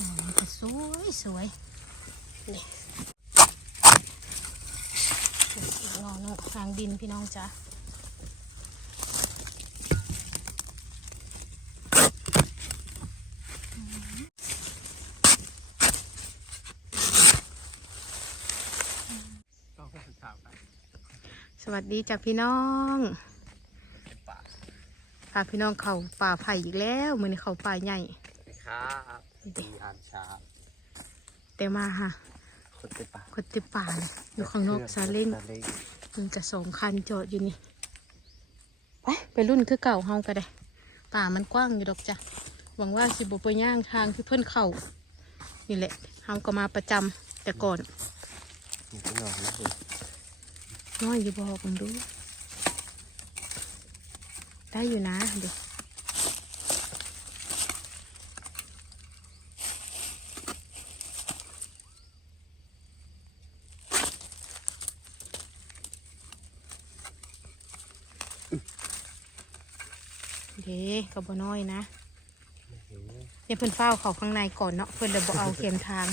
หน่อมันก็สวยสวยนี่อีกหน่อหนึงทางดินพี่น้องจ้ะต้องถามไปสวัสดีจ้ะพี่น้องเป็นป่าพาพี่น้องเข้าป่าไผ่อีกแล้วมือนี้เข้าป่าใหญ่ครับ ดีอ่านชาแต่มาค่ะคนเป็นป่าคนติดป่าน่ะอยู่ข้างนอกซาเล้งซาเล้งมันจะสองคันจอดอยู่นี่ไปไปรุ่นคือเก่าเฮาก็ได้ ป่ามันกว้างอยู่ดอกจ้ะหวังว่าสิบไปย่างทางที่เพื่อนเข้านี่แหละเฮาก็มาประจำแต่ก่อนมีขนมนะคุณน้อยอยู่บอกผมดู ได้อยู่นะเดี๋ยวเด้ ก็บ่น้อยนะเนี่ยวเพิ่นเฝ้าเขาข้างในก่อนเนาะเพิ่นเดี๋ยวบ่เอาเข็มทาง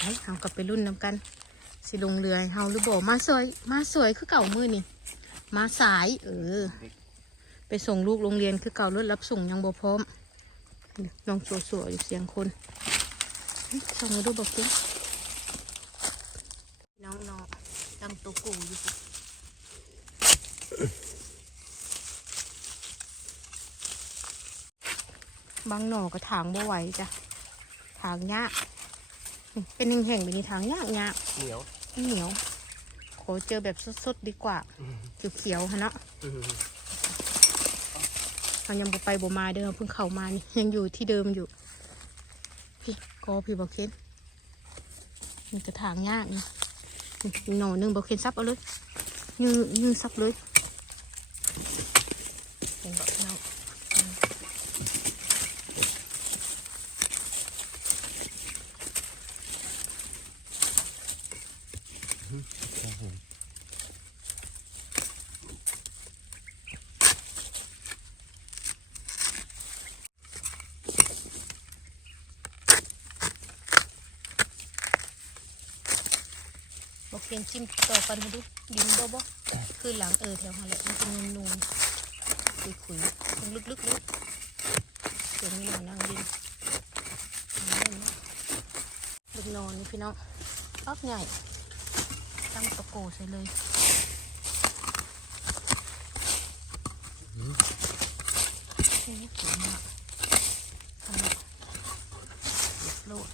เฮ้ยเฮากลับไปรุ่นน้ำกัน สิลงเรือให้เฮาหรือบ่มาสวย มาสวยคือเก่ามือนี่มาสาย เออ ไปส่งลูกโรงเรียนคือเก่ารถรับส่งยังบ่พร้อมลองสัวๆอยู่เสียงคนเฮ้ยส่งมาดูบอกสิน้องน้องตั้งตัวกูอยู่ บางหน่อก็ถางบ่ไหวจ้ะถางยากนี่เป็นแห่งๆแบบนี้ถางยากยากเหนียวเหนียวขอเจอแบบสดๆดีกว่าเขียวๆฮะเนาะเรายังบ่ไปบ่มาเด้อเพิ่งเข้ามานี่ยังอยู่ที่เดิมอยู่ พี่กอพี่บอกเคนมันจะถางยากนี่นี่หน่อหนึ่งบอกเคนซับเอาเลยยืนยืนซับเลยเห็นบอกเนาะอืม บอกเคนจิ้มต่อกันมาดูดินบ่บ่คือหลังเออแถวหันแหละมันเป็นนูนๆคุยคุยๆตรงลึกๆเลยเดี๋ยวนี้หน่อยนั่งดินล่นนะลูกนอนนี่พี่น้องปักใหญ่ ตั้งตะโกใส่เลยโอ้ยสวยมากทำไมเด็ดโลด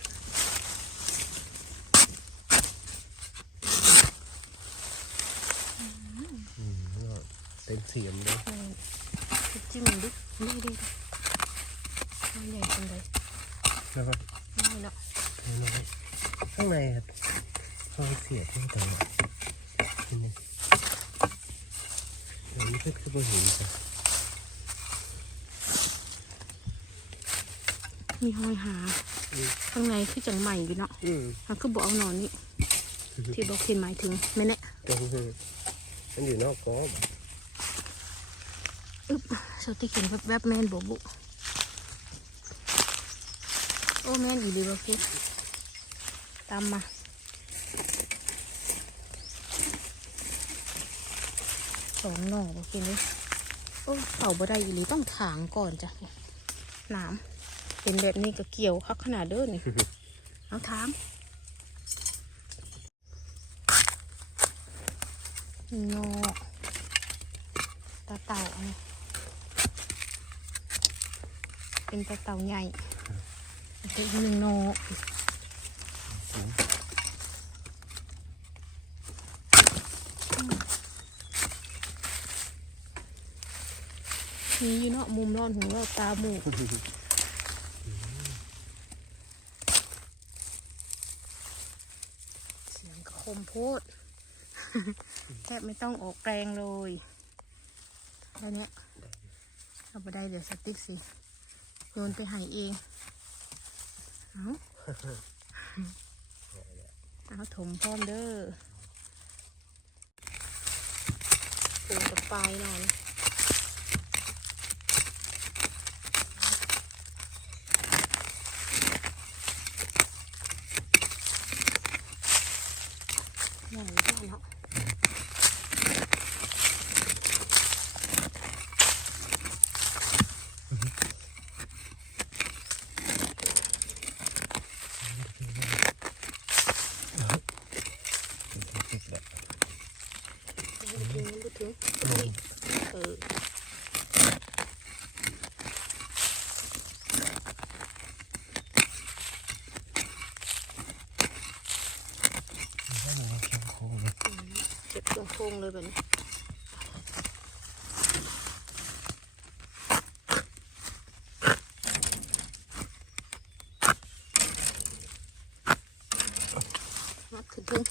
เต็มเสียมเลยเออจิ้มดินี่ดิมันใหญ่จังเลยแล้วก็นี่เนาะน้อยข้างในครับ ซอยเสียที่ตลอดนี่เดี๋ยวนี้ก็คือบ่เห็นจ้ะมีหอยหาข้างในคือจังใหม่อยู่เนาะอืมันคือบอกเอานอนนี่ที่บอกเห็นหมายถึงไม่แน่ตรงมันอยู่นอกกอบอึ๊บสติเขียนแวบๆแม่นบบุโอ้แม่นอีหลีบอกคิดตามมา สองหน่อบอกคิดเลยโอ้เผาบ่ได้อีหลีต้องถางก่อนจ้ะหนามเป็นแบบนี้ก็เกี่ยวคักขนาดเด้อนี่เอาถามงอตาเต่าอันนี้เป็นตาเต่าใหญ่เป็นหนึ่งโน มีอยู่เนาะมุมร้อนหูเราตาหมูกเสียงก็คมโพดแทบไม่ต้องออกแรงเลยแค่เนี้ยเอาไปได้เดี๋ยวสติ๊กสิโยนไปหายเอง เอาเอาถมพร้อมเด้อปูกับปลายนอย เลยแบบนี้มัดขึ้นถึง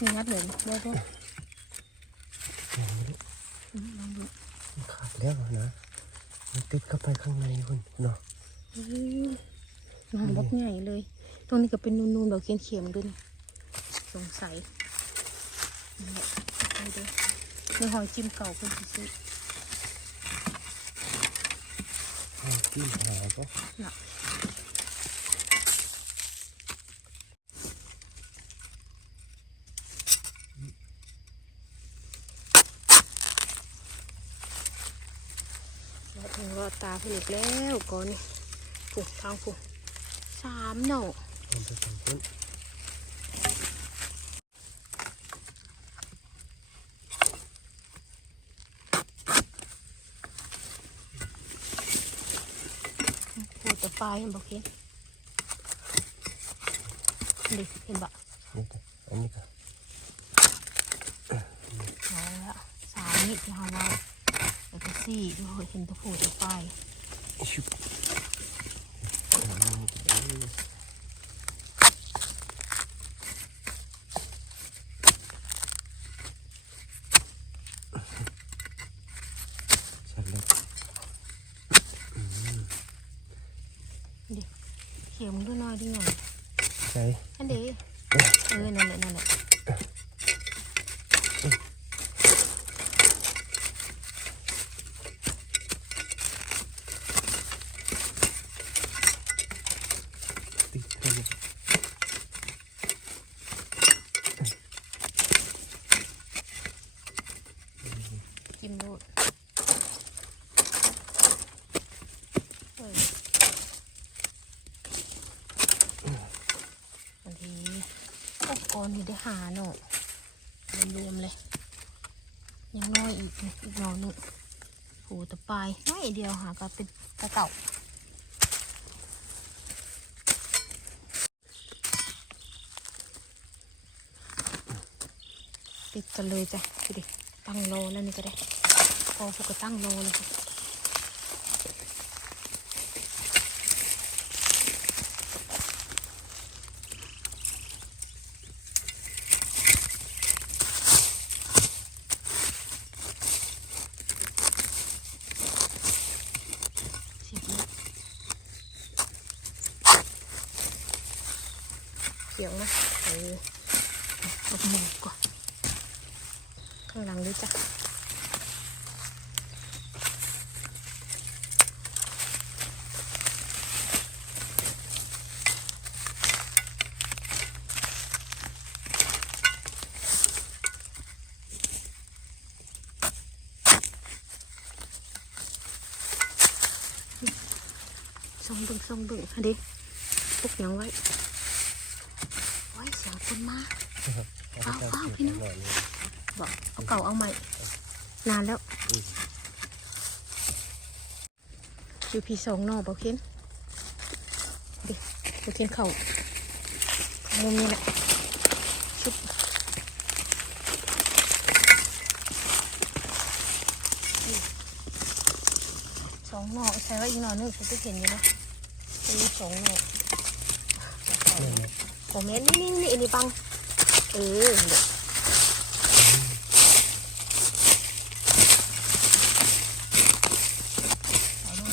นี่มัดเหมือนบ่บ่อืมลองดูมันขาดแล้วนะมันติดเข้าไปข้างในคุณเนาะอื้อน้องบักใหญ่เลย ตรงนี้ก็เป็นนูนๆแบบเขียมๆด้วยนี่ สงสัยนั่นแหละไปเด้อในหอยจิ้มเก่าเพิ่นสิซื้อมันกิ้งหาก็น่ะรอดหูรอดตาเพิ่นอีกแล้วก่อนนี่ผูกทางผูกสามหน่อ มันไปฝั่งนู้นผูกแต่ปลายเห็นบอกเห็นดิเห็นบะนี่ก็อันนี้ก็เอาละสามนี่ที่เขาว่าแล้วก็สี่ที่เขาเห็นแตะผูกแต่ปลายชุบเสร็จแล้ว ดิเขียวมึงดูหน้อยดิหน่อยใช่อันเดีเออนั่นแหละนั่นแหละตินดไปเลยจิ้มโลดเอออันทีโอ้ก้อนนี่ได้หาหน่อรวมๆเลย ยังน้อยอีกอีกหน่อหนึงโหแต่ปลายน้อยเดียวหาก็เป็นกระเต่าติดกันเลยจ้ะดูดิตั้งโลแล้วนี่ก็ได้พอพวกก็ตั้งโลเลยค่ะเสียบแล้วเกี่ยวนะเออลงหมูก่อน ข้างหลังด้วยจ้ะส่งเบึงส่งเบึงอันนี้ปุกหยังไว้ไว้เสียงคนมาเอาไปเอาทำเอาเสร็จพี่น้องหน่อยนึง บอกเอาเก่าเอาใหม่ นานแล้ว อยู่พีสองหนอบอกเคนดิบอกเคนเข่ามุมนี้แหละชุบสองหนอใช่ว่าอีกหนอนึงคุณจะเห็นอยู่นะจะมีสองหนอนั่นแหละโอเมนนี่นี่นี่อันนี้บังเออเดี๋ยวเอาลง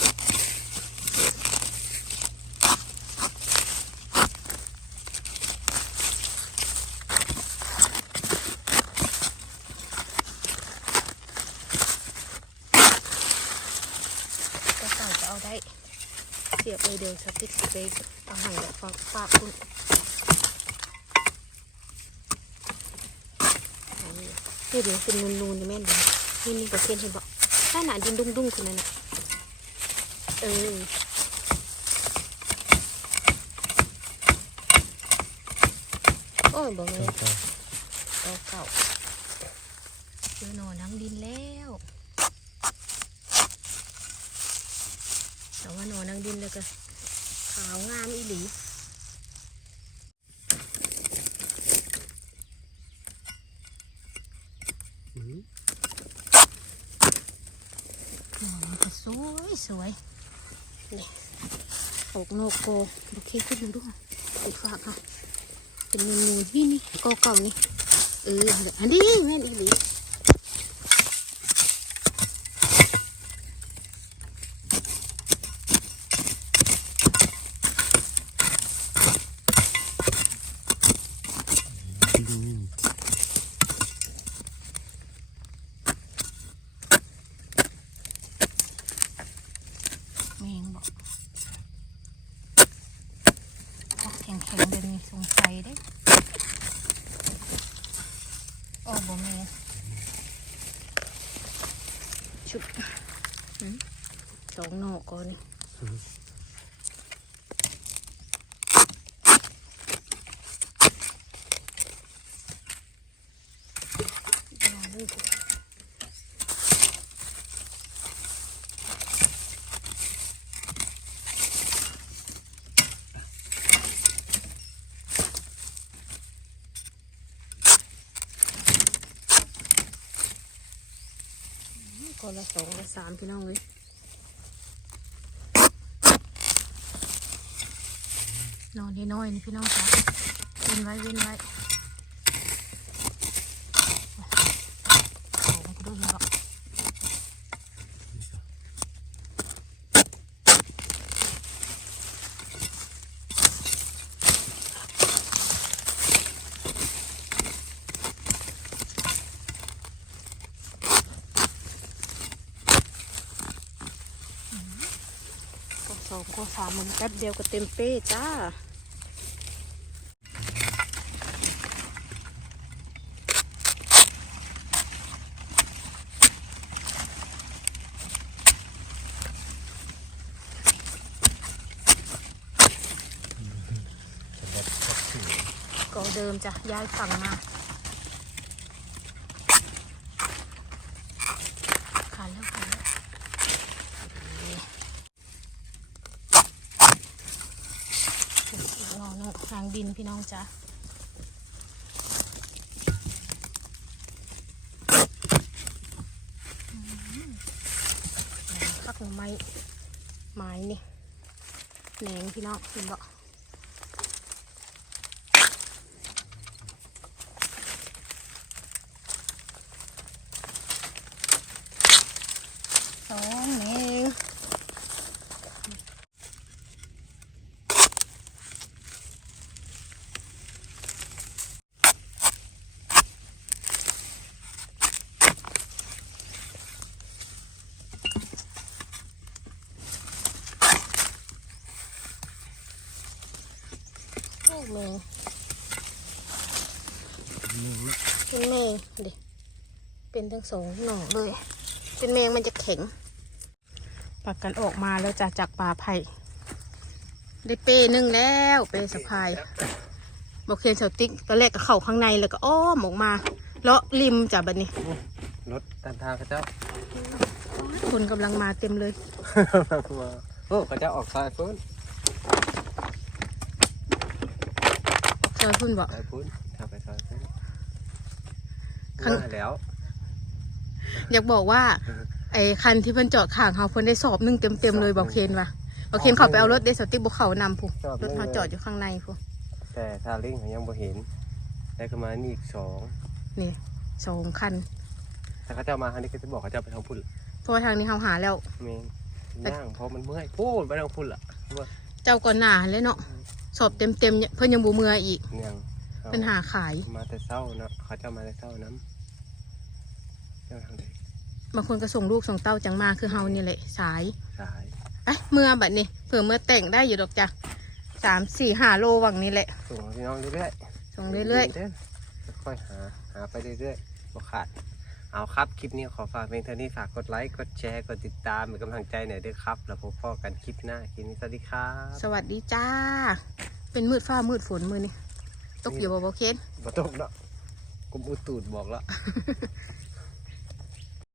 ก็ใส่จะเอาได้ เสียบ ติ๊กสเปกเอาใหายแบบฝากคุณนี่เดี๋ยวเป็นนูนๆนี่แม่นเลยนี่นี่ก็เทียนเห็นบอกถ้าหนาดินดุ้งๆคนนั้นน่ะเออโอ้ยบอกเลยเก่าเก่าเจอหนอนทั้งดินแล้วแต่ว่าหนอนทั้งดินเลยก็าวงามอีหลีสวยสวยนี่อกโนโกดูเคขึ้นดูด้วยติดฝากค่ะ เป็นเมนูนี่นี่โกเก่านี่ เออ อันนี้แม่อีหลี คนละสองละสามพี่น้องเลยนอนน้อยๆนี่พี่น้องจ้ะเว้นไว้เว้นไว้ ของกูด้วยเหรอ ก็สองก็สามมันแป๊บเดียวก็เต็มเป้จ้าสำหรับครอบครัวก็เดิมจ้ะย้ายฝั่งมาขาดแล้วขาดแล้ว รอน้องหางดินพี่น้องจ้ะพักหน่อไม้ไม้นี่แหนงพี่น้องเห็นบ่สองเมง โอ้เมงหนึ่งละเป็นเมงดิเป็นทั้งสองหน่อเลย เป็นเมงมันจะแข็งปักกันออกมาแล้วจากจากป่าไผ่ได้เป้หนึ่งแล้วเป้สะพายบอกเคนเสาติ๊กตอนแรกก็เข้าข้างในแล้วก็อ้อมออกมาเลาะริมจากบัดนี้รถตามทางเขาเจ้าคนกำลังมาเต็มเลยว่าโอ้เขาเจ้าออกสายฟุ้น อยพุ่นบอกสายฟุ้นทางไปสายฟุ้นข้างมาแล้วอยากบอกว่าไอ้คันที่เพิ่นจอดข้างเขาเพิ่นได้สอบหนึ่งเต็มเต็มๆเลยบอกเคนว่ะบอกเคนเขาไปเอารถเดสติกบุกเขานำผู้รถเขาจอดอยู่ข้างในผู้แต่ซาเลิงเขายังบ่เห็น แล้วก็มานี่อีกสองนี่สองคันถ้าเขาเจ้ามาอันนี้ก็จะบอกเขาเจ้าไปทางพุ่นเพราะว่าทางนี้เขาหาแล้ว เมงย่างเพราะมันเมื่อยพูดไปทางพุ่นล่ะว่าเจ้าก่อนหนาเลยเนาะ สอบเต็มเต็มๆเพิ่นยังบูเมืออีกเนี่ยงขาเป็นหาขาย มาแต่เศร้าเนาะเขาเจ้ามาแต่เศร้าน้ำเจ้าทางใดบางคนก็ส่งลูกส่งเต้าจังมาคือเฮานี่แหละสายสายไปเมื่อบัดนี้เผื่อเมื่อแต่งได้อยู่ดอกจ้ะสามสี่ห้าโลวังนี้แหละ ส่งพี่น้องเรื่อยส่งๆเรื่อยๆ ค่อยๆหาหาไปเรื่อยๆบ่ขาด เอาครับคลิปนี้ขอฝากเพียงเท่านี้ฝากกดไลค์กดแชร์กดติดตามเป็นกำลังใจหน่อยด้วยครับ แล้วพบพ่อกันคลิปหน้าคลิปนี้สวัสดีครับๆสวัสดีจ้า เป็นมืดฟ้ามืดฝนมือนี่ตกอยู่บ่บ่เคนบ่ตกเนาะกุมอุตูดบอกแล้ว